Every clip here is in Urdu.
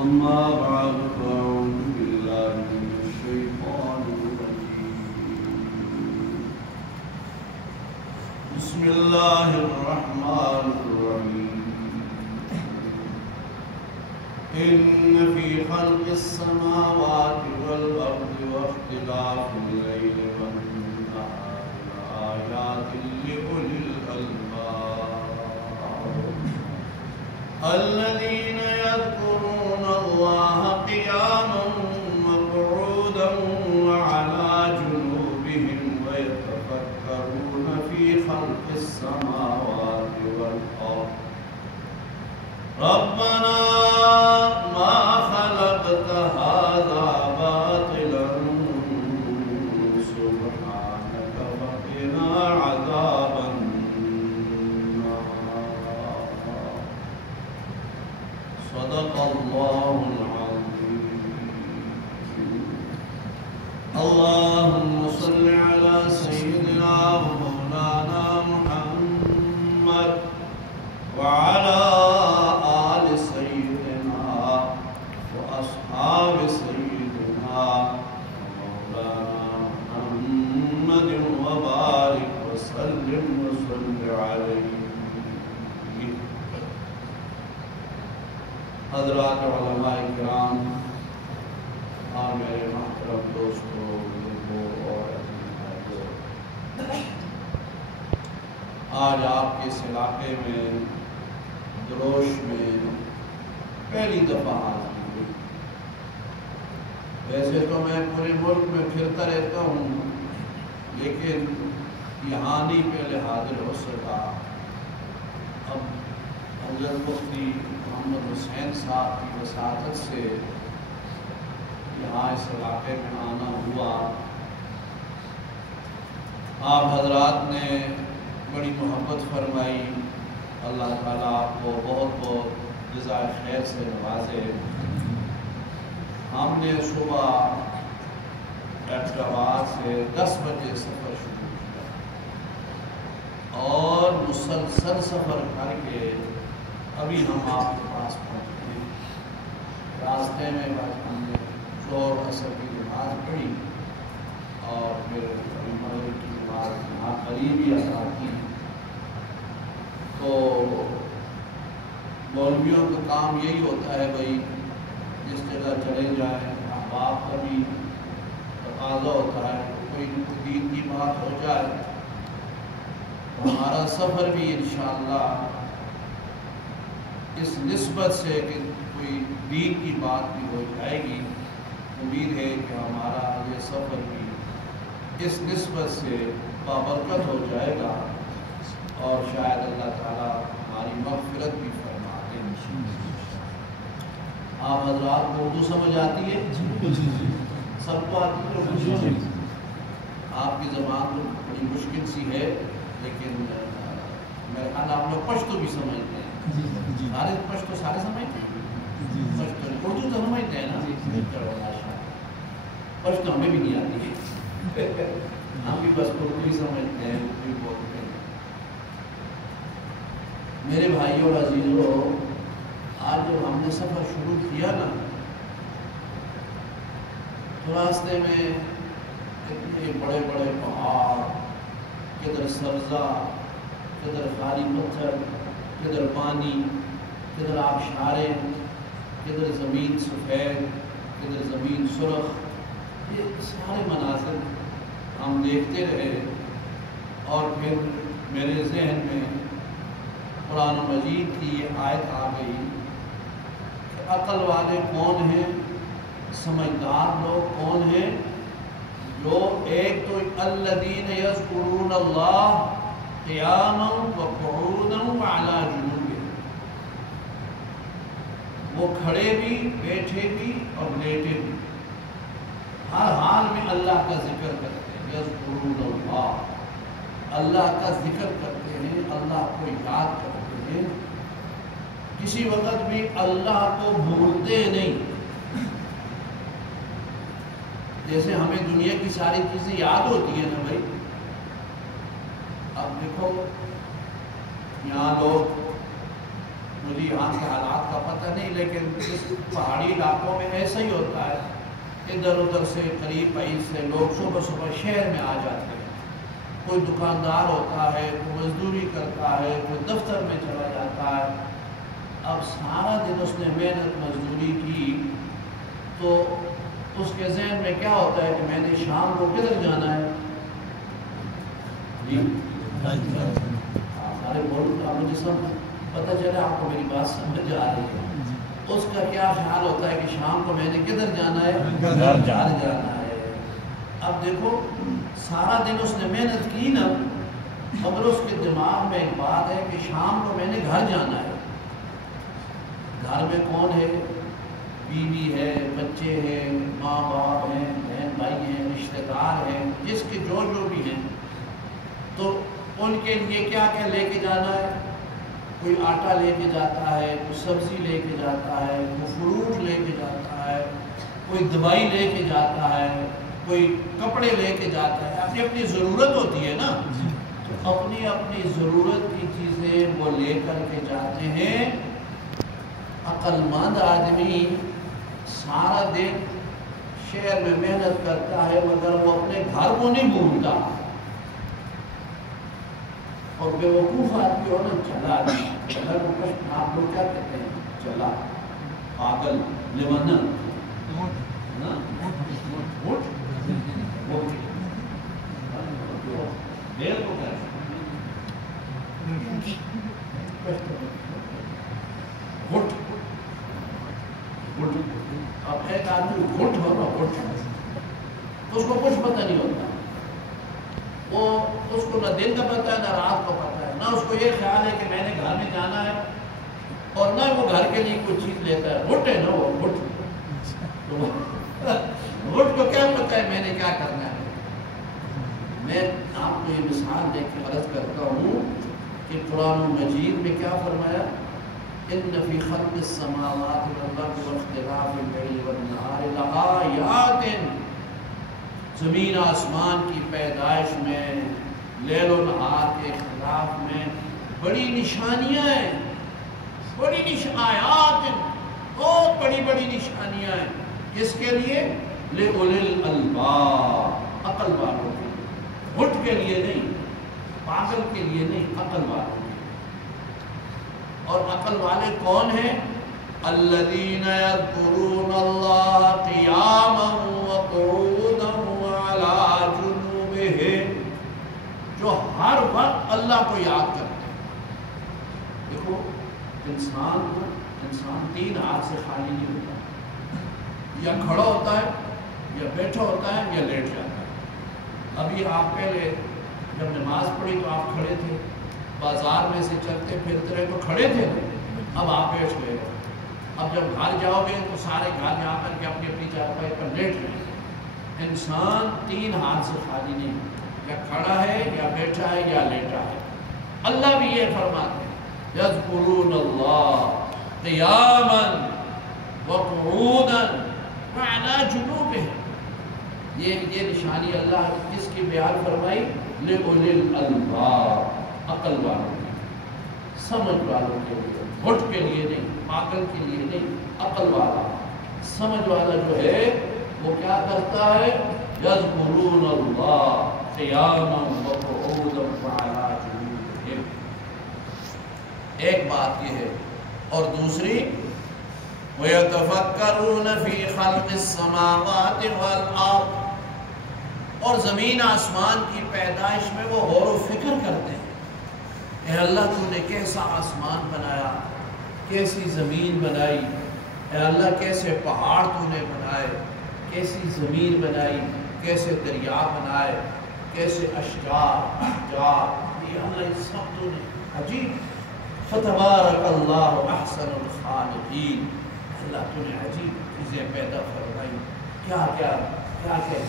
أما بعد فأعوذ بالله من الشيطان الرجيم بسم الله الرحمن الرحيم إن في خلق السماوات والأرض واختلاف الليل والنهار لآيات لأولي الألباب الذين يذكرون الله قياما وقعودا وعلى جنوبهم ويتفكرون في خلق السماوات والأرض ربنا ما خلقت هذا باطلا سبحانك وقنا عذاب النار صدق الله العظيم اللهم صل على سيدنا ومولانا محمد وعلى آل سيدنا وأصحاب سيدنا ومولانا محمد وبارك وسلم وصل عليه حضرات علماء کرام اور میرے محترم دوستوں بزرگوں اور آج آپ کے اس علاقے میں دروش میں پہلی دفعہ حاضری ہوئی۔ ویسے تو میں پورے ملک میں پھرتا رہتا ہوں لیکن یہاں نہیں پہلے حاضر ہو سکا۔ اب حضرت مفتی محمد حسین صاحب کی وساطت سے یہاں اس علاقے میں آنا ہوا۔ آپ حضرات نے بڑی محبت فرمائی، اللہ تعالیٰ آپ کو بہت بہت جزائے خیر سے نوازے۔ ہم نے صبح ایبٹ سے 10 بجے سفر شروع کیا اور مسلسل سفر کر کے ابھی ہم آپ کے پاس پہنچے ہیں۔ راستے میں ہم نے ظہر عصر کی نماز پڑھی اور پھر مغرب کی نماز یہاں قریبی ادا کی۔ تو مولویوں کا کام یہی ہوتا ہے بھائی جس جگہ چلے جائیں احباب کا بھی تقاضا ہوتا ہے کوئی دین کی بات ہو جائے تو ہمارا سفر بھی انشاءاللہ اس نسبت سے کہ کوئی دین کی بات بھی ہو جائے گی۔ امید ہے کہ ہمارا یہ سفر بھی اس نسبت سے بابرکت ہو جائے گا اور شاید اللہ تعالیٰ ہماری مغفرت بھی فرما دیں۔ آپ حضرات کو اردو سمجھ آتی ہے؟ سب کو آتی ہے؟ آپ کی زبان تو بڑی مشکل سی ہے لیکن میرے خیال آپ لوگ پشتو بھی سمجھتے ہیں۔ سارے پشتو سارے سمجھتے ہیں؟ پشتو اردو تو سمجھتے ہیں نا؟ پشتو ہمیں بھی نہیں آتی ہے، ہم بھی بس اردو ہی سمجھتے ہیں، اردو ہی بولتے ہیں۔ میرے بھائیوں اور عزیزوں، آج جب ہم نے سفر شروع کیا نا تو راستے میں اتنے بڑے بڑے پہاڑ، کدھر سبزہ، کدھر خالی پتھر، کدھر پانی، کدھر آبشاریں، کدھر زمین سفید، کدھر زمین سرخ، یہ سارے مناظر ہم دیکھتے رہے۔ اور پھر میرے ذہن میں قرآن مجید کی یہ آیت آ گئی کہ عقل والے کون ہیں، سمجھدار لوگ کون ہیں، جو ایک تو الذین یذکرون اللہ قیاما وقعودا وعلی جنوبہم، وہ کھڑے بھی، بیٹھے بھی اور لیٹے بھی، ہر حال میں اللہ کا ذکر کرتے ہیں۔ یذکرون اللہ، اللہ کا ذکر کرتے ہیں، اللہ کو یاد کرتے ہیں، کسی وقت بھی اللہ کو بھولتے نہیں۔ جیسے ہمیں دنیا کی ساری چیزیں یاد ہوتی ہیں نا بھائی، اب دیکھو یہاں لوگ مجھے یہاں کے حالات کا کا پتہ نہیں، لیکن اس پہاڑی علاقوں میں ایسا ہی ہوتا ہے، ادھر ادھر سے قریب بعید سے لوگ صبح صبح شہر میں آ جاتے ہیں، کوئی دکاندار ہوتا ہے، کوئی مزدوری کرتا ہے، کوئی دفتر میں چلا جاتا ہے۔ اب سارا دن اس نے محنت مزدوری کی تو اس کے ذہن میں کیا ہوتا ہے کہ میں نے شام کو کدھر جانا ہے؟ جی سارے بولو آپ مجھے سب پتہ چلے آپ کو میری بات سمجھ آ رہی ہے۔ اس کا کیا خیال ہوتا ہے کہ شام کو میں نے کدھر جانا ہے؟ گھر جانا ہے۔ اب دیکھو سارا دن اس نے محنت کی نا، مگر اس کے دماغ میں ایک بات ہے کہ شام کو میں نے گھر جانا ہے۔ گھر میں کون ہے؟ بیوی ہے، بچے ہیں، ماں باپ ہیں، بہن بھائی ہیں، رشتہ دار ہیں، جس کے جو بھی ہیں، تو ان کے لیے کیا کیا لے کے جانا ہے؟ کوئی آٹا لے کے جاتا ہے، کوئی سبزی لے کے جاتا ہے، کوئی فروٹ لے کے جاتا ہے، کوئی دوائی لے کے جاتا ہے، کوئی کپڑے لے کے جاتا ہے۔ اپنی اپنی ضرورت ہوتی ہے نا، تو اپنی اپنی ضرورت کی چیزیں وہ لے کر کے جاتے ہیں۔ عقل مند آدمی سارا دن شہر میں محنت کرتا ہے مگر وہ اپنے گھر کو نہیں بھولتا، اور بے وقوف آدمی ہو نا چلا آپ لوگ کیا کہتے ہیں؟ چلا، پاگل، لیوانا، اب ایک آدمی گھٹ ہوگا، گھٹ تو اس کو کچھ پتہ نہیں ہوتا، وہ اس کو نہ دن کا پتہ ہے نہ رات کو پتہ ہے، نہ اس کو یہ خیال ہے کہ میں نے گھر میں جانا ہے، اور نہ وہ گھر کے لیے کوئی چیز لیتا ہے۔ گھٹ ہے نا وہ گھٹ، گھٹ کو کیا پتہ ہے میں نے کیا کرنا ہے۔ میں آپ کو یہ مثال دے کے عرض کرتا ہوں کہ قرآن مجید میں کیا فرمایا؟ ان فی خلق السماوات والارض واختلاف اللیل والنہار لآیات، زمین آسمان کی پیدائش میں، لیل و نہار کے اختلاف میں بڑی نشانیاں ہیں، بڑی آیات، بہت بڑی بڑی نشانیاں ہیں۔ کس کے لیے؟ لِأُولِي الْأَلْبَابِ، عقل والوں کے لیے، گھٹ کے لیے نہیں، پاگل کے لیے نہیں، عقل والوں کے لیے۔ اور عقل والے کون ہیں؟ الَّذِينَ يَذْكُرُونَ اللَّهَ قِيَامًا وَقُعُودًا وَعَلَىٰ جُنُوبِهِمْ، جو ہر وقت اللہ کو یاد کرتے ہیں۔ دیکھو انسان تین ہاتھ سے خالی نہیں ہوتا، یا کھڑا ہوتا ہے، یا بیٹھا ہوتا ہے، یا لیٹ جاتا ہے۔ ابھی آپ پہلے جب نماز پڑھی تو آپ کھڑے تھے، بازار میں سے چلتے پھرتے رہے تو کھڑے تھے، اب آپ بیٹھ گئے۔ اب جب گھر جاؤ گے تو سارے گھر جا کر کے اپنی اپنی چارپائی پر لیٹ گئے۔ انسان تین ہاتھ سے خالی نہیں، یا کھڑا ہے، یا بیٹھا ہے، یا لیٹا ہے۔ اللہ بھی یہ فرماتے ہیں یذکرون اللہ قیاما وقعودا وعلی جنوبہم، یہ نشانی اللہ کس کی بیان فرمائی؟ لِأُولِي الْأَلْبَابِ، عقل والوں کے لیے، سمجھ والوں کے لیے، گھٹ کے لیے نہیں، پاگل کے لیے نہیں، عقل والا، سمجھ والا جو ہے وہ کیا کرتا ہے؟ یذکرون اللہ قیاما وقعودا وعلی جنوبہم۔ ایک بات یہ ہے، اور دوسری وَيَتَفَكَّرُونَ فِي خَلْقِ السَّمَاوَاتِ وَالْأَرْضِ، اور زمین آسمان کی پیدائش میں وہ غور و فکر کرتے ہیں، اے اللہ تو نے کیسا آسمان بنایا، کیسی زمین بنائی، اے اللہ کیسے پہاڑ تو نے بنائے، کیسی زمین بنائی، کیسے دریا بنائے، کیسے اشجار احجار، یہ اللہ سب تو نے عجیب۔ فتبارک اللہ احسن الخالقین، اللہ تو نے عجیب چیزیں پیدا فرمائی، کیا کیا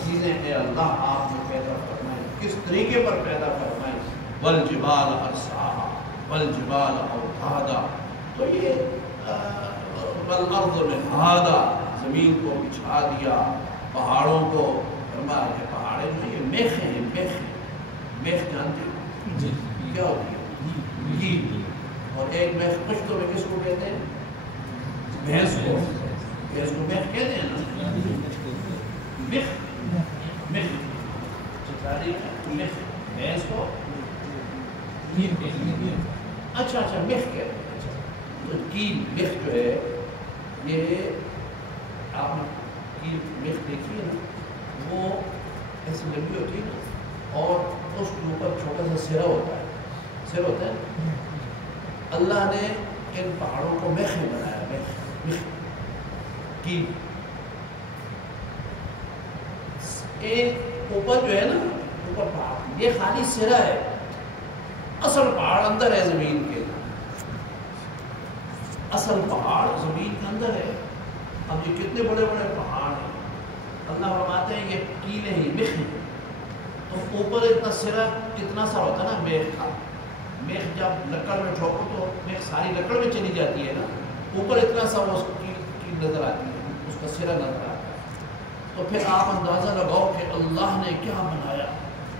چیزیں اے اللہ آپ نے پیدا فرمائی، کس طریقے پر پیدا فرمائی۔ والجبال ارساہا والجبال اوتادا، تو یہ والارض مہادا، زمین کو بچھا دیا، پہاڑوں کو فرمایا کہ پہاڑیں جو یہ میخیں ہیں، میخ جانتے ہو کیا ہوتی ہے؟ گھی، اور ایک میخ پشتوں میں کس کو کہتے ہیں؟ بھینس کو مخ کہتے ہیں نا، مخ چچاری مخ، بھینس کو اچھا مخ کہتے ہیں۔ تو کیل مخ جو ہے یہ آپ نے کیل مخ دیکھی ہے نا، وہ ایسی لمبی ہوتی ہے نا، اور اس کے اوپر چھوٹا سا سرا ہوتا ہے۔ اللہ نے ان پہاڑوں کو مخ میں بنایا، مخ کیل، ایک اوپر جو ہے نا، اوپر پہاڑ، یہ خالی سرا ہے، اصل پہاڑ اندر ہے زمین کے، اصل پہاڑ زمین کے اندر ہے۔ اب یہ کتنے بڑے بڑے پہاڑ ہیں، اللہ فرماتے ہیں یہ کیلیں ہی مخ ہیں۔ تو اوپر اتنا سرا اتنا سا ہوتا ہے نا میخ کا، میخ جب لکڑ میں ٹھوکو تو میخ ساری لکڑ میں چلی جاتی ہے نا، اوپر اتنا سا وہ کی نظر آتی ہے، اس کا سرا نظر آتا ہے۔ تو پھر آپ اندازہ لگاؤ کہ اللہ نے کیا بنایا،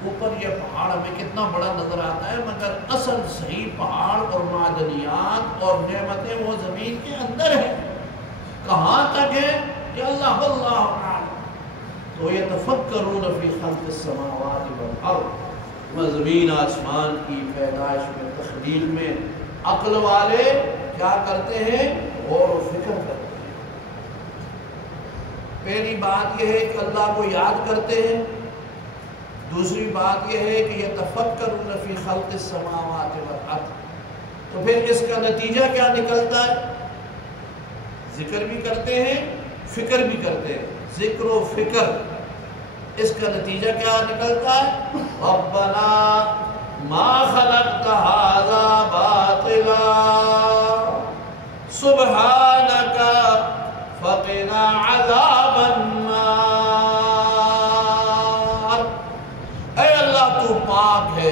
اوپر یہ پہاڑ ہمیں کتنا بڑا نظر آتا ہے، مگر اصل صحیح پہاڑ اور معدنیات اور نعمتیں وہ زمین کے اندر ہیں۔ کہاں تک ہے کہ اللہ تعالی تو یتفکرون فی خلق السماوات والارض، وہ زمین آسمان کی پیدائش میں، تخلیق میں عقل والے کیا کرتے ہیں؟ غور و فکر کرتے ہیں۔ پہلی بات یہ ہے کہ اللہ کو یاد کرتے ہیں، دوسری بات یہ ہے کہ یتفکرون فی خلق السماوات والارض۔ تو پھر اس کا نتیجہ کیا نکلتا ہے؟ ذکر بھی کرتے ہیں، فکر بھی کرتے ہیں، ذکر و فکر، اس کا نتیجہ کیا نکلتا ہے؟ ربنا ما خلقت هذا باطلا سبحانك فقنا عذاب النار۔ اے اللہ تو پاک ہے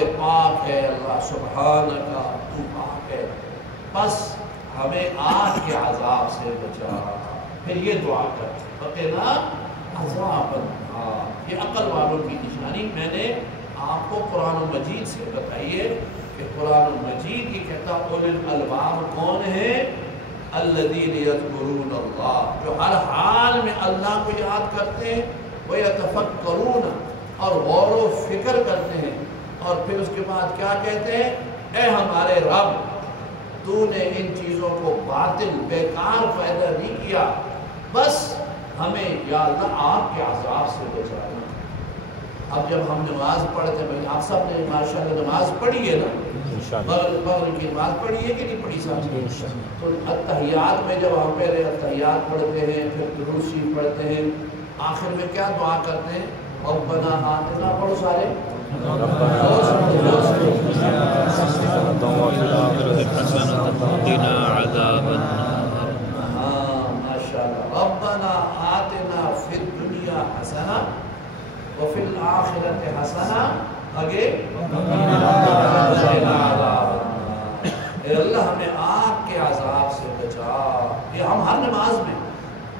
اللہ، سبحانک تو پاک ہے، بس ہمیں آگ کے عذاب سے بچا۔ پھر یہ دعا کر فقنا عذاب النار۔ یہ عقل والوں کی نشانی میں نے آپ کو قرآن مجید سے بتائی ہے کہ قرآن مجید یہ کہتا اولو الالباب کون ہے؟ الذین یذکرون اللہ، جو ہر حال میں اللہ کو یاد کرتے ہیں، ویتفکرون، اور غور و فکر کرتے ہیں، اور پھر اس کے بعد کیا کہتے ہیں؟ اے ہمارے رب، تو نے ان چیزوں کو باطل بیکار پیدا نہیں کیا، بس ہمیں یا اللہ آپ کے عذاب سے بچانا۔ اب جب ہم نماز پڑھتے ہیں، آپ سب نے ماشاءاللہ نماز پڑھی ہے نا، مغرب کی نماز پڑھی ہے کہ نہیں پڑھی صاحب؟ تو التحیات میں جب ہم پہلے التحیات پڑھتے ہیں، پھر درود شریف پڑھتے ہیں، آخر میں کیا دعا کرتے ہیں؟ ربنا آتنا، پڑھو سارے، ربنا آتنا فی الدنیا حسنہ وفی الآخرۃ حسنہ، آگے اے اللہ ہمیں آگ کے عذاب سے بچا۔ یہ ہم ہر نماز میں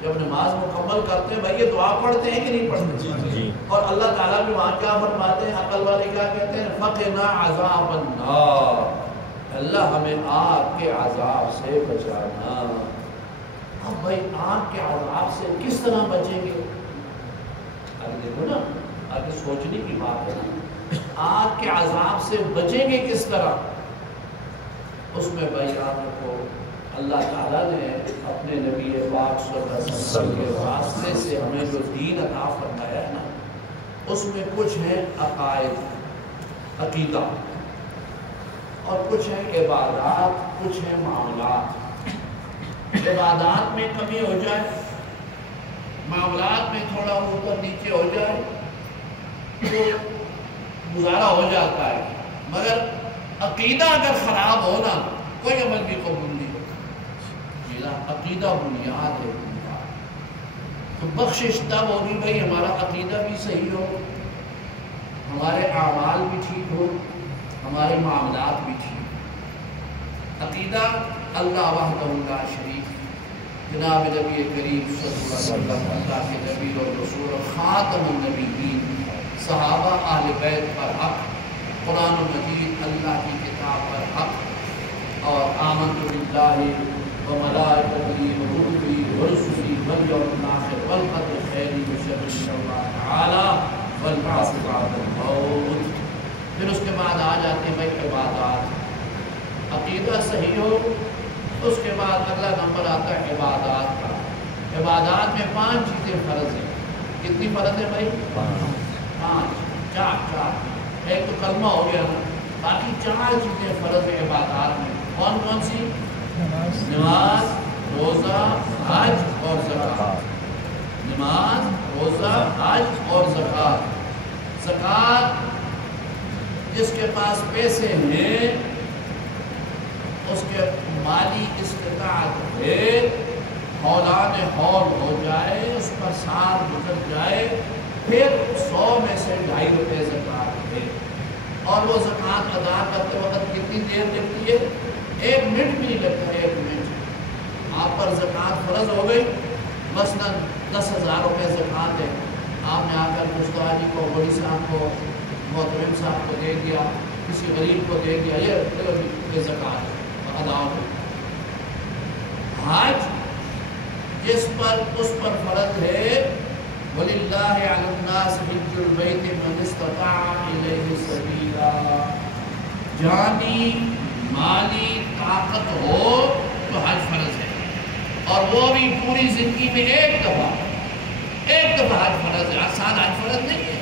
جب نماز مکمل کرتے ہیں، بھائی یہ دعا پڑھتے ہیں کہ نہیں پڑھتے؟ اور اللہ تعالیٰ بھی وہاں کیا فرماتے ہیں؟ عقل والے کیا کہتے ہیں؟ فقنا عذاب النار، اللہ ہمیں آگ کے عذاب سے بچانا۔ اب بھائی آگ کے عذاب سے کس طرح بچیں گے؟ اب دیکھو نا، آگے سوچنے کی بات ہے نا، آگ کے عذاب سے بچیں گے کس طرح؟ اس میں بھائی آپ کو اللہ تعالیٰ نے اپنے نبی پاک صلی اللہ علیہ وسلم کے واسطے سے ہمیں جو دین عطا فرمایا ہے نا، اس میں کچھ ہے عقائد، عقیدہ، اور کچھ ہے عبادات، کچھ ہے معاملات۔ عبادات میں کمی ہو جائے، معاملات میں تھوڑا اوپر نیچے ہو جائے تو گزارا ہو جاتا ہے، مگر عقیدہ اگر خراب ہونا کوئی عمل بھی قبول نہیں ہوتا۔ عقیدہ بنیاد ہے، تو بخشش تب ہوگی بھائی ہمارا عقیدہ بھی صحیح ہو، ہمارے اعمال بھی ٹھیک ہو، ہمارے معاملات بھی ٹھیک ہو۔ عقیدہ اللہ وحدہ لا شریک، جناب نبی کریم صلی اللہ علیہ وسلم اللہ کے نبی اور رسول خاتم النبیین، صحابہ اہل بیت پر حق، قرآن مجید اللہ کی کتاب پر حق، اور آمنت باللہ و ملائکتہ و کتبہ والبعث بعد الموت. پھر اس کے بعد آ جاتے ہیں بھائی عبادات. عقیدہ صحیح ہو اس کے بعد اگلا نمبر آتا ہے عبادات کا. عبادات میں 5 چیزیں فرض ہیں. کتنی فرض ہے بھائی؟ 5 4. ایک تو کلمہ ہو گیا نا. باقی 4 چیزیں فرض ہیں عبادات میں. کون کون سی؟ نماز، روزہ، حج اور زکوٰۃ. نماز، روزہ، حج اور زکوٰۃ. زکوٰۃ جس کے پاس پیسے ہیں، اس کے مالی استطاعت ہے، حولان حول ہو جائے، اس پر سال گزر جائے، پھر 100 میں سے 2.5 روپے زکوٰۃ ہے. اور وہ زکوٰۃ ادا کرتے وقت کتنی دیر لگتی ہے؟ 1 منٹ بھی نہیں لگتا. 1 منٹ آپ پر زکوٰۃ فرض ہو گئی. مثلاً 10,000 روپے زکوٰۃ ہے. آپ نے آ کر مستوی جی کو، بڑی صاحب کو، محترم صاحب کو دے دیا، کسی غریب کو دے دیا، یہ زکوٰۃ ادا ہو گئی. حج جس پر اس پر فرض ہے، وَلِلَّهِ عَلَى النَّاسِ حِجُّ الْبَيْتِ مَنِ اسْتَطَاعَ إِلَيْهِ سَبِيلًا. جانی مالی طاقت ہو تو حج فرض ہے. اور وہ بھی پوری زندگی میں ایک دفعہ حج فرض ہے. ہر سال حج فرض نہیں ہے.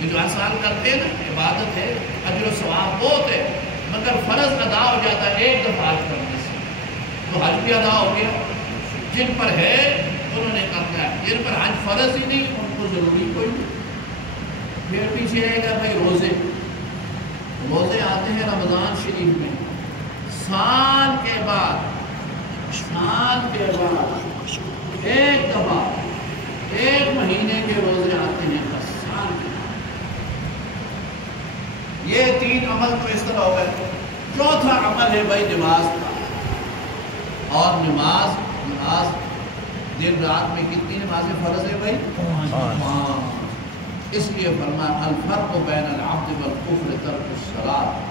یہ جو ہر سال کرتے ہیں نا، عبادت ہے، اجر و ثواب بہت ہے، مگر فرض ادا ہو جاتا ہے ایک دفعہ حج کرنے سے. تو حج بھی ادا ہو گیا. جن پر ہے انہوں نے کرنا ہے. جن پر حج فرض ہی نہیں ان کو ضروری کوئی نہیں. پھر پیچھے رہے گا بھائی روزے. روزے آتے ہیں رمضان شریف میں. سال کے بعد ایک دفعہ 1 مہینے کے روزے آتے ہیں. بس سال کے بعد. یہ 3 عمل تو اس طرح ہو گئے. 4تھا عمل ہے بھائی نماز کا. اور نماز دن رات میں کتنی نمازیں فرض ہے بھائی؟ 5. اس لیے فرمایا الفرق بین العبد والکفر ترک الصلاۃ.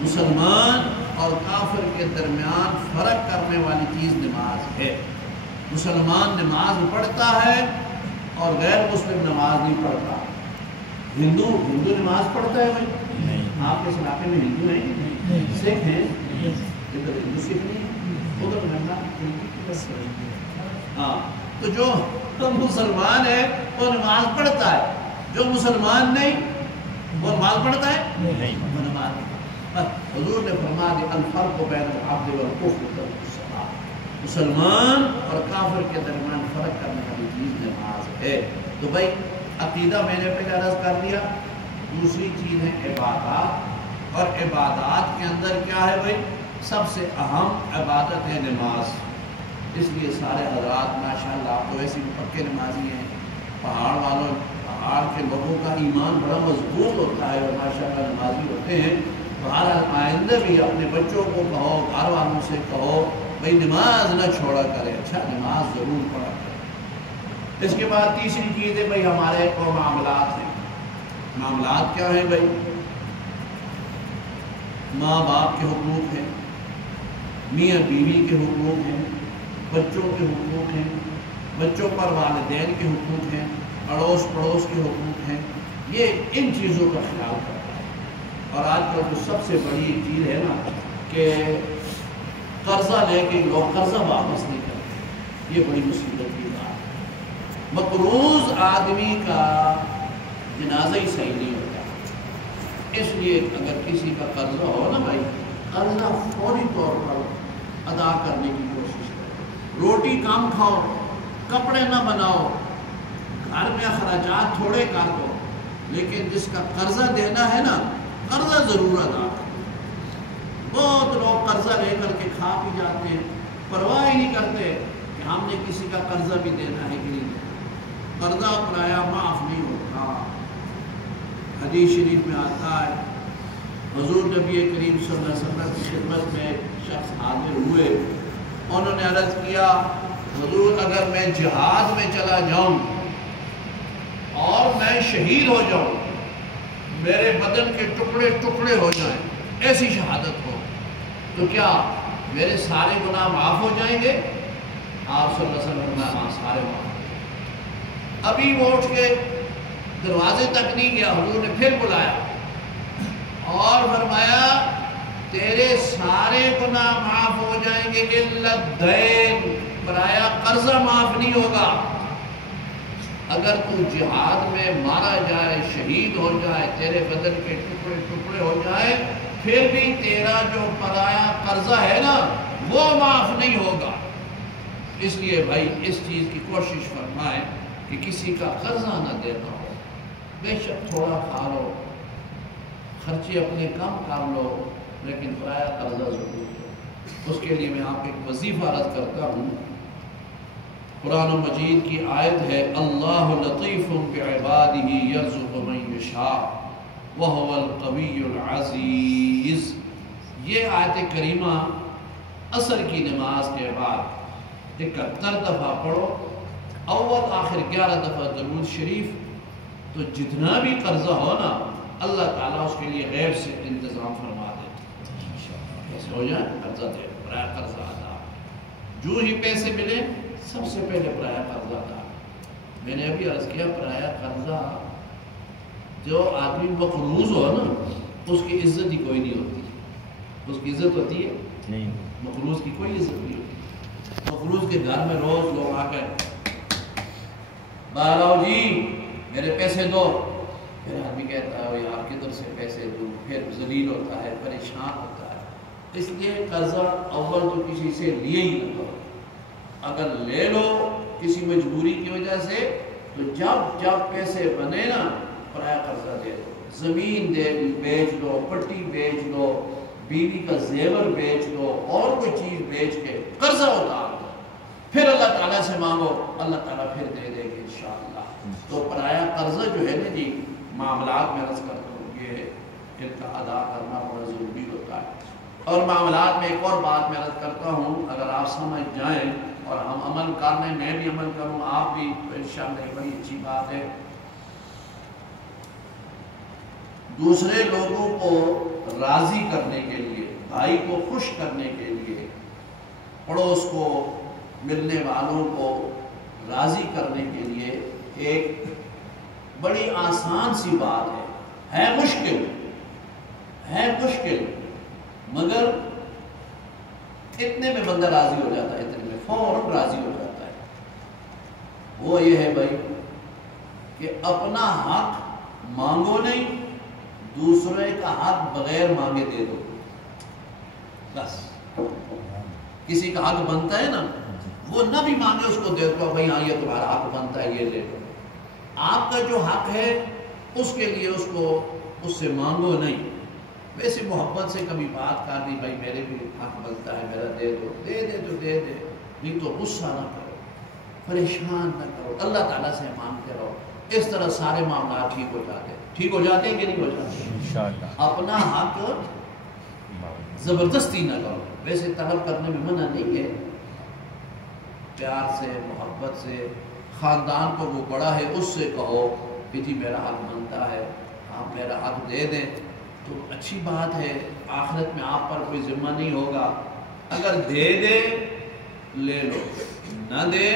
مسلمان اور کافر کے درمیان فرق کرنے والی چیز نماز ہے. مسلمان نماز پڑھتا ہے اور غیر مسلم نماز نہیں پڑھتا. ہندو نماز پڑھتا ہے بھائی؟ آپ کے علاقے میں ہندو ہیں؟ سکھ ہیں؟ ادھر ہندو سکھ نہیں، ادھر ہاں. تو جو مسلمان ہے وہ نماز پڑھتا ہے. جو مسلمان نہیں وہ نماز پڑھتا ہے نہیں. وہ نماز حضور نے فرما دیا الفرق بین العبد والکفر ترک الصلاۃ. مسلمان اور کافر کے درمیان فرق کرنے والی چیز نماز ہے. تو بھائی عقیدہ میں نے پہلے عرض کر دیا. دوسری چیز ہے عبادات. اور عبادات کے اندر کیا ہے بھائی؟ سب سے اہم عبادت ہے نماز. اس لیے سارے حضرات ماشاءاللہ آپ تو ویسے بھی پکے نمازی ہیں. پہاڑ والوں، پہاڑ کے لوگوں کا ایمان بڑا مضبوط ہوتا ہے اور ماشاءاللہ نمازی ہوتے ہیں. بہر آئندہ بھی اپنے بچوں کو کہو، گھر والوں سے کہو بھائی نماز نہ چھوڑا کرے. اچھا نماز ضرور پڑھا کرے. اس کے بعد تیسری چیز ہے بھائی ہمارے کو معاملات ہیں. معاملات کیا ہیں بھائی؟ ماں باپ کے حقوق ہیں، میاں بیوی کے حقوق ہیں، بچوں کے حقوق ہیں، بچوں پر والدین کے حقوق ہیں، اڑوس پڑوس کے حقوق ہیں. یہ ان چیزوں کا خیال کرتا ہے. اور آج کل تو سب سے بڑی ایک چیز ہے نا کہ قرضہ لے کے لوگ قرضہ واپس نہیں کرتے. یہ بڑی مصیبت کی بات ہے. مقروض آدمی کا جنازہ ہی صحیح نہیں ہوتا. اس لیے اگر کسی کا قرضہ ہو نا بھائی، قرضہ فوری طور پر ادا کرنے کی کوشش کرو. روٹی کم کھاؤ، کپڑے نہ بناؤ، گھر میں اخراجات تھوڑے کر دو، لیکن جس کا قرضہ دینا ہے نا قرضہ ضرور ادا کرو. بہت لوگ قرضہ لے کر کے کھا پی جاتے ہیں، پرواہ ہی نہیں کرتے کہ ہم نے کسی کا قرضہ بھی دینا ہے کہ نہیں دینا. قرضہ پرایا معاف نہیں ہوتا. حدیث شریف میں آتا ہے حضور نبی کریم صلی اللہ علیہ وسلم کی خدمت میں شخص حاضر ہوئے. انہوں نے عرض کیا حضور اگر میں جہاد میں چلا جاؤں اور میں شہید ہو جاؤں، میرے بدن کے ٹکڑے ٹکڑے ہو جائیں، ایسی شہادت ہو، تو کیا میرے سارے گناہ معاف ہو جائیں گے؟ آپ صلی اللہ علیہ وسلم نے سارے معاف. ابھی وہ اٹھ کے دروازے تک نہیں گیا، حضور نے پھر بلایا اور فرمایا تیرے سارے گناہ معاف ہو جائیں گے الا الدین، پرایا قرضہ معاف نہیں ہوگا۔ اگر تو جہاد میں مارا جائے، شہید ہو جائے، تیرے بدن کے ٹکڑے ٹکڑے ہو جائے، پھر بھی تیرا جو پرایا قرضہ ہے نا وہ معاف نہیں ہوگا۔ اس لیے بھائی اس چیز کی کوشش فرمائیں کہ کسی کا قرضہ نہ دینا ہو۔ بے شک تھوڑا کھا لو، خرچے اپنے کم کر لو، لیکن پرایا قرضہ ضرور دو۔ اس کے لیے میں آپ کو ایک وظیفہ عرض کرتا ہوں۔ قرآن مجید کی آیت ہے اللہ لطیف بعبادہ یرزق من یشاء وہو القوی العزیز۔ یہ آیت کریمہ عصر کی نماز کے بعد 71 دفعہ پڑھو، اول آخر 11 دفعہ درود شریف، تو جتنا بھی قرضہ ہو نا اللہ تعالیٰ اس کے لیے غیب سے انتظام فرما دیتے۔ کیسے ہو جائے؟ قرضہ دے، پرایا قرضہ ادا۔ جو ہی پیسے ملے سب سے پہلے پرایا قرضہ ادا۔ میں نے ابھی عرض کیا پرایا قرضہ، جو آدمی مقروض ہو نا اس کی عزت ہی کوئی نہیں ہوتی۔ اس کی عزت ہوتی ہے نہیں، مقروض کی کوئی عزت نہیں ہوتی۔ مقروض کے گھر میں روز لوگ آ کر بالاؤ جی میرے پیسے دو، پھر آدمی کہتا ہے یار کدھر سے پیسے دوں، پھر ذلیل ہوتا ہے، پریشان ہوتا ہے۔ اس لیے قرضہ اول تو کسی سے لیے ہی نہ کرو۔ اگر لے لو کسی مجبوری کی وجہ سے تو جب پیسے بنے نا پرایا قرضہ دے دو۔ زمین دے بیچ دو، پٹی بیچ دو، بیوی کا زیور بیچ دو، اور کوئی چیز بیچ کے قرضہ اتار دو، پھر اللہ تعالیٰ سے مانگو، اللہ تعالیٰ پھر دے دے گے انشاءاللہ۔ تو پرایا قرضہ جو ہے نا جی معاملات میں عرض کرتا ہوں یہ ان کا ادا کرنا بڑا ضروری ہوتا ہے۔ اور معاملات میں ایک اور بات میں عرض کرتا ہوں، اگر آپ سمجھ جائیں اور ہم عمل کر لیں، میں بھی عمل کروں، آپ بھی، تو انشاءاللہ یہ بڑی اچھی بات ہے۔ دوسرے لوگوں کو راضی کرنے کے لیے، بھائی کو خوش کرنے کے لیے، پڑوس کو، ملنے والوں کو راضی کرنے کے لیے ایک بڑی آسان سی بات ہے مشکل، مگر اتنے میں بندہ راضی ہو جاتا ہے، اتنے میں فوراً راضی ہو جاتا ہے۔ وہ یہ ہے بھائی کہ اپنا حق مانگو نہیں، دوسرے کا حق بغیر مانگے دے دو۔ بس کسی کا حق بنتا ہے نا وہ نہ بھی مانگے اس کو دے دو، بھائی ہاں یہ تمہارا حق بنتا ہے یہ لے لو۔ آپ کا جو حق ہے اس کے لیے اس سے مانگو نہیں، ویسے محبت سے کبھی بات کر دی، بھائی میرے بھی حق بنتا ہے میرا دے دو، دے دے تو دے دے، نہیں تو غصہ نہ کرو، پریشان نہ کرو، اللہ تعالیٰ سے مانگتے رہو۔ اس طرح سارے معاملات ٹھیک ہو جاتے ہیں کہ نہیں ہو جاتے؟ اپنا حق زبردستی نہ کرو، ویسے طلب کرنے میں منع نہیں ہے، پیار سے، محبت سے، خاندان کو وہ بڑا ہے اس سے کہو کہ جی میرا حق بنتا ہے، آپ میرا حق دے دیں تو اچھی بات ہے، آخرت میں آپ پر کوئی ذمہ نہیں ہوگا۔ اگر دے دے لے لو، نہ دے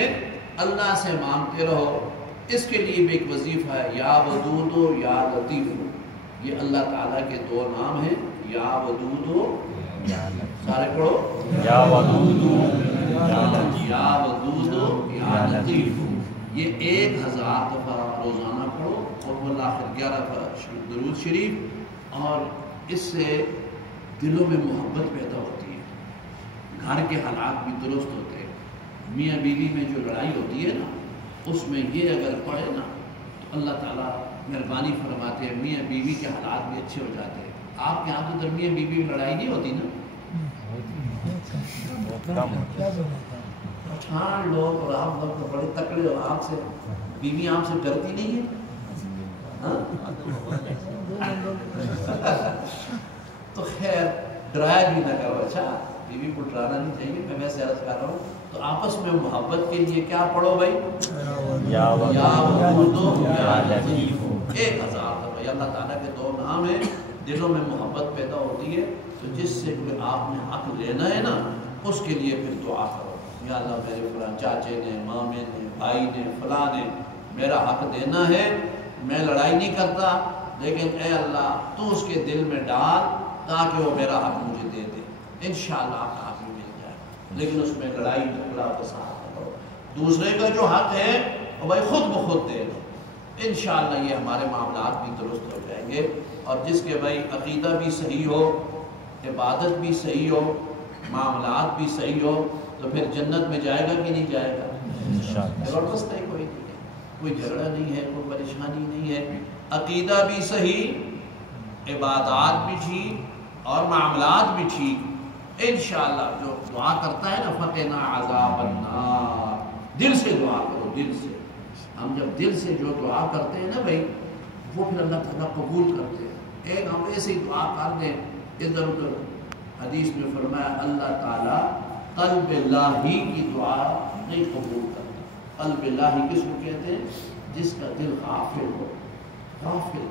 اللہ سے مانگتے رہو۔ اس کے لیے بھی ایک وظیفہ ہے، یا ودود و یا لطیف، یہ اللہ تعالیٰ کے دو نام ہیں، یا ودود و، سارے پڑھو، یا ودود یا لطیف۔ یہ 1000 دفعہ روزانہ پڑھو، اور وہ آخر 11 دفعہ درود شریف، اور اس سے دلوں میں محبت پیدا ہوتی ہے، گھر کے حالات بھی درست ہوتے ہیں۔ میاں بیوی میں جو لڑائی ہوتی ہے نا اس میں یہ اگر پڑھے نا تو اللہ تعالیٰ مہربانی فرماتے ہیں، میاں بیوی کے حالات بھی اچھے ہو جاتے ہیں۔ آپ کے یہاں تو میاں بیوی میں لڑائی نہیں ہوتی نا؟ پٹھان لوگ اور آپ لوگ تو بڑے تکڑے ہو، آپ سے بیوی آپ سے ڈرتی نہیں ہے؟ تو خیر ڈرایا بھی نہ کرو، اچھا بیوی کو ڈرانا نہیں چاہیے، میں ویسے عرض کر رہا ہوں۔ تو آپس میں محبت کے لیے کیا پڑھو بھائی؟ یا ودود یا لطیف، 1000 دفعہ۔ اللہ تعالیٰ کے دو نام ہیں، دلوں میں محبت پیدا ہوتی ہے، تو جس سے آپ نے حق لینا ہے نا اس کے لیے پھر دعا کرو، یا اللہ میرے فلاں چاچے نے، مامے نے، بھائی نے، فلاں نے میرا حق دینا ہے، میں لڑائی نہیں کرتا، لیکن اے اللہ تو اس کے دل میں ڈال تاکہ وہ میرا حق مجھے دے دے، انشاءاللہ آپ کا حق بھی مل جائے، لیکن اس میں لڑائی جھگڑا فساد نہ کرو، دوسرے کا جو حق ہے وہ بھائی خود بخود دے دو، انشاءاللہ یہ ہمارے معاملات بھی درست ہو جائیں گے۔ اور جس کے بھائی عقیدہ بھی صحیح ہو، عبادت بھی صحیح ہو، معاملات بھی صحیح ہو، تو پھر جنت میں جائے گا کہ نہیں جائے گا؟ زبردست ہے، کوئی جھگڑا نہیں ہے، کوئی پریشانی نہیں ہے، عقیدہ بھی صحیح، عبادات بھی ٹھیک اور معاملات بھی ٹھیک، انشاءاللہ جو دعا کرتا ہے نا فقنا عذاب النار، دل سے دعا کرو، دل سے۔ ہم جب دل سے جو دعا کرتے ہیں نا بھائی، وہ پھر اللہ تعالیٰ قبول کرتے ہیں۔ ایک ہم ایسی دعا کر دیں ادھر ادھر، حدیث میں فرمایا اللہ تعالیٰ قلب لاہی کی دعا نہیں قبول کرتا۔ قلب لاہی کس کو کہتے ہیں؟ جس کا دل غافل ہو، غافل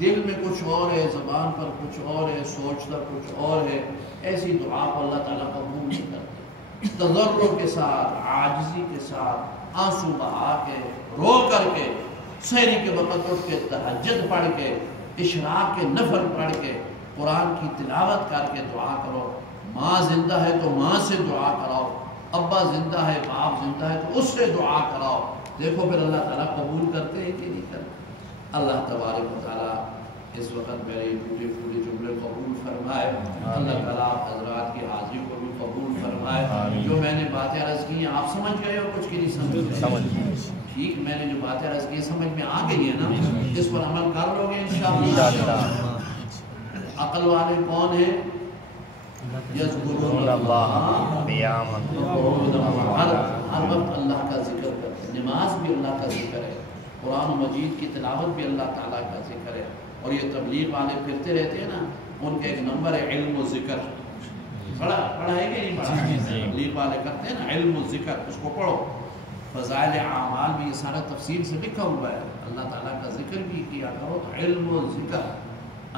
دل میں کچھ اور ہے، زبان پر کچھ اور ہے، سوچتا کچھ اور ہے، ایسی دعا کو اللہ تعالیٰ قبول نہیں کرتے۔ تضرع کے ساتھ، عاجزی کے ساتھ، آنسو بہا کے، رو کر کے، سحری کے وقت اٹھ کے، تہجد پڑھ کے، اشراق کے نفل پڑھ کے، قرآن کی تلاوت کر کے دعا کرو۔ ماں زندہ ہے تو ماں سے دعا کراؤ، ابا زندہ ہے، باپ زندہ ہے تو اس سے دعا کراؤ، دیکھو پھر اللہ تعالیٰ قبول کرتے ہیں کہ نہیں کرتے۔ اللہ تبارک و تعالیٰ اس وقت میرے پورے جملے قبول فرمائے، اللہ تعالیٰ حضرات کی حاضری کو بھی قبول فرمائے۔ جو میں نے باتیں عرض کی ہیں آپ سمجھ گئے ہو کچھ کی نہیں سمجھ گئے؟ ٹھیک، میں نے جو باتیں عرض کی سمجھ میں آ گئی ہے نا، اس پر عمل کر لو گے انشاءاللہ۔ عقل والے کون ہیں؟ یذکرون اللہ قیاما ہر وقت اللہ کا ذکر کرتے ہیں، نماز بھی اللہ کا ذکر ہے، قرآن مجید کی تلاوت بھی اللہ تعالیٰ کا ذکر ہے۔ اور یہ تبلیغ والے پھرتے رہتے ہیں نا، ان کا ایک نمبر ہے علم و ذکر، پڑھا ہے کہ نہیں پڑھا؟ تبلیغ والے کرتے ہیں نا علم و ذکر، اس کو پڑھو۔ فضائل اعمال بھی یہ سارا تفصیل سے لکھا ہوا ہے، اللہ تعالیٰ کا ذکر بھی کیا کرو، تو علم و ذکر،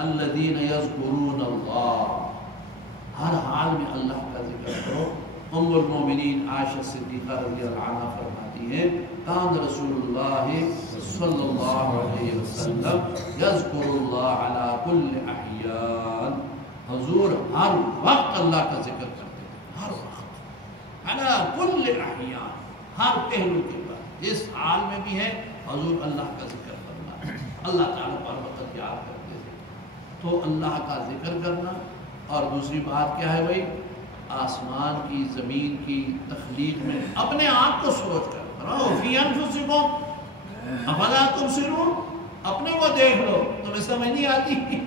الذین یذکرون اللہ، ہر حال میں اللہ کا ذکر کرو۔ ام المومنین عائشہ صدیقہ رضی اللہ عنہ فرماتی ہیں کان رسول اللہ صلی اللہ علیہ وسلم یذکر اللہ علی کل احیان، حضور ہر وقت اللہ کا ذکر کرتے ہیں، ہر وقت، علی کل احیان، ہر پہلو کے بعد جس حال میں بھی ہے حضور اللہ کا ذکر کرنا، اللہ تعالیٰ پر وقت یاد کرتے تھے۔ تو اللہ کا ذکر کرنا، اور دوسری بات کیا ہے بھائی؟ آسمان کی، زمین کی تخلیق میں اپنے آپ کو سوچ کر رہو، فی انفسکم افلا تبصرون، اپنے کو دیکھ لو، تمہیں سمجھ نہیں آتی؟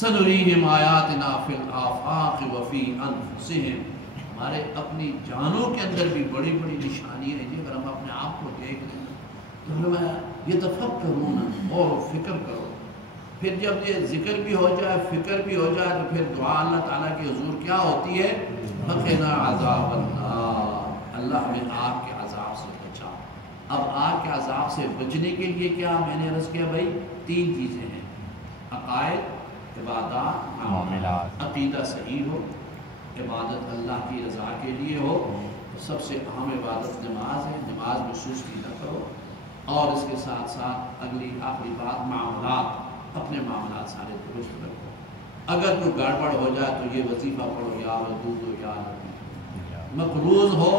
سنریہم آیاتنا فی الآفاق وفی انفسہم، ہمارے اپنی جانوں کے اندر بھی بڑی بڑی نشانی ہے جی، اگر ہم اپنے آپ کو دیکھ لیں تو ہمیں یہ تفکرون، اور فکر کرو۔ پھر جب یہ ذکر بھی ہو جائے، فکر بھی ہو جائے، تو پھر دعا اللہ تعالیٰ کی حضور کیا ہوتی ہے؟ فقنا عذاب النار، اللہ ہمیں آگ کے عذاب سے بچا۔ اب آگ کے عذاب سے بچنے کے لیے کیا میں نے عرض کیا بھائی؟ تین چیزیں ہیں، عقائد، عبادات، معاملات۔ عقیدہ صحیح ہو، عبادت اللہ کی رضا کے لیے ہو، سب سے اہم عبادت نماز ہے، نماز میں سستی نہ کرو، اور اس کے ساتھ ساتھ اگلی آخری بات معاملات، اپنے معاملات سارے درست رکھو۔ اگر کوئی گڑبڑ ہو جائے تو یہ وظیفہ پڑھو، یا ودود یا لطیف۔ مقروض ہو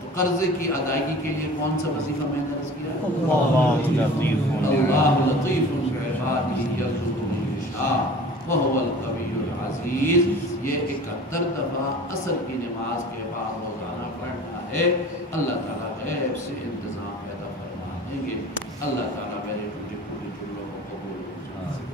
تو قرضے کی ادائیگی کے لیے کون سا وظیفہ میں نے عرض کیا؟ اللہ لطیف بعبادہ یرزق من یشاء وهو القوی العزیز۔ یہ 71 دفعہ عصر کی نماز کے بعد روزانہ پڑھنا ہے، اللہ تعالیٰ غیب سے انتظام پیدا فرما دیں گے۔ اللہ تعالیٰ میرے پورے جملوں کو قبول کرے۔